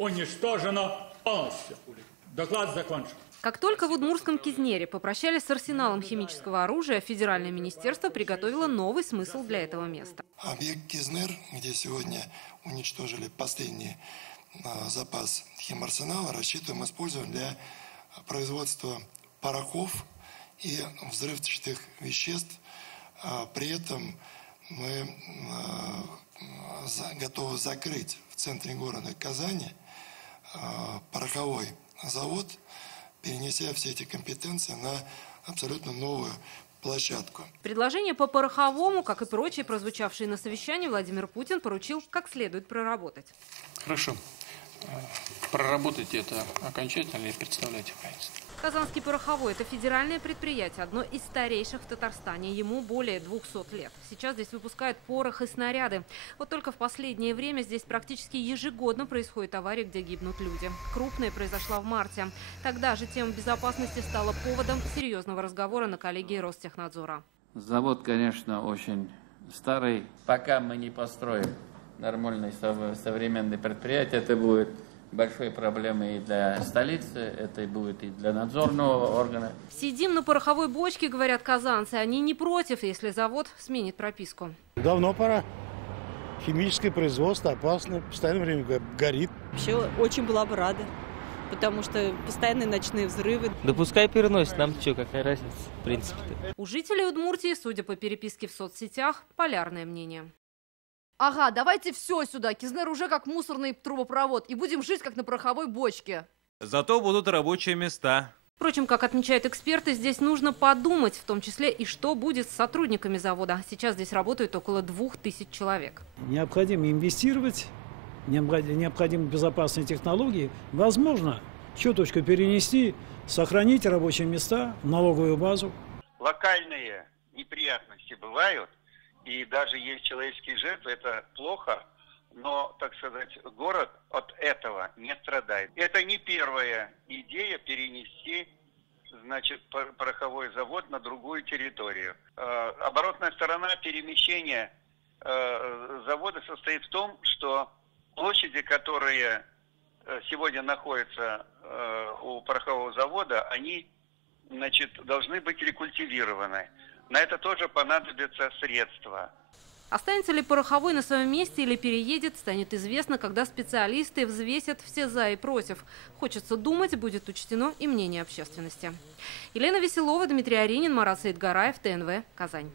уничтожено полностью. Доклад закончен. Как только в Удмуртском Кизнере попрощались с арсеналом химического оружия, Федеральное министерство приготовило новый смысл для этого места. Объект Кизнер, где сегодня уничтожили последний запас химарсенала, рассчитываем использовать для производства порохов и взрывчатых веществ. При этом мы готовы закрыть в центре города Казани пороховой завод, перенеся все эти компетенции на абсолютно новую площадку. Предложение по пороховому, как и прочие, прозвучавшие на совещании, Владимир Путин поручил как следует проработать. Хорошо. Проработайте это окончательно и представляйте правительство. Казанский пороховой – это федеральное предприятие, одно из старейших в Татарстане. Ему более 200 лет. Сейчас здесь выпускают порох и снаряды. Вот только в последнее время здесь практически ежегодно происходит авария, где гибнут люди. Крупная произошла в марте. Тогда же тема безопасности стала поводом серьезного разговора на коллегии Ростехнадзора. Завод, конечно, очень старый. Пока мы не построим нормальное современное предприятие, это будет большой проблемой и для столицы, это будет и для надзорного органа. Сидим на пороховой бочке, говорят казанцы. Они не против, если завод сменит прописку. Давно пора. Химическое производство опасно, в постоянное время горит. Вообще очень была бы рада, потому что постоянные ночные взрывы. Да пускай переносит, нам что, какая разница, в принципе-то. У жителей Удмуртии, судя по переписке в соцсетях, полярное мнение. Ага, давайте все сюда. Кизнер уже как мусорный трубопровод. И будем жить как на пороховой бочке. Зато будут рабочие места. Впрочем, как отмечают эксперты, здесь нужно подумать, в том числе и что будет с сотрудниками завода. Сейчас здесь работает около 2000 человек. Необходимо инвестировать, необходимы безопасные технологии. Возможно, чуточку перенести, сохранить рабочие места, налоговую базу. Локальные неприятности бывают. И даже есть человеческие жертвы, это плохо, но, так сказать, город от этого не страдает. Это не первая идея перенести, значит, пороховой завод на другую территорию. Оборотная сторона перемещения завода состоит в том, что площади, которые сегодня находятся у порохового завода, они, значит, должны быть рекультивированы. На это тоже понадобятся средства. Останется ли пороховой на своем месте или переедет, станет известно, когда специалисты взвесят все «за» и «против». Хочется думать, будет учтено и мнение общественности. Елена Веселова, Дмитрий Аринин, Марат Саидгараев, ТНВ, Казань.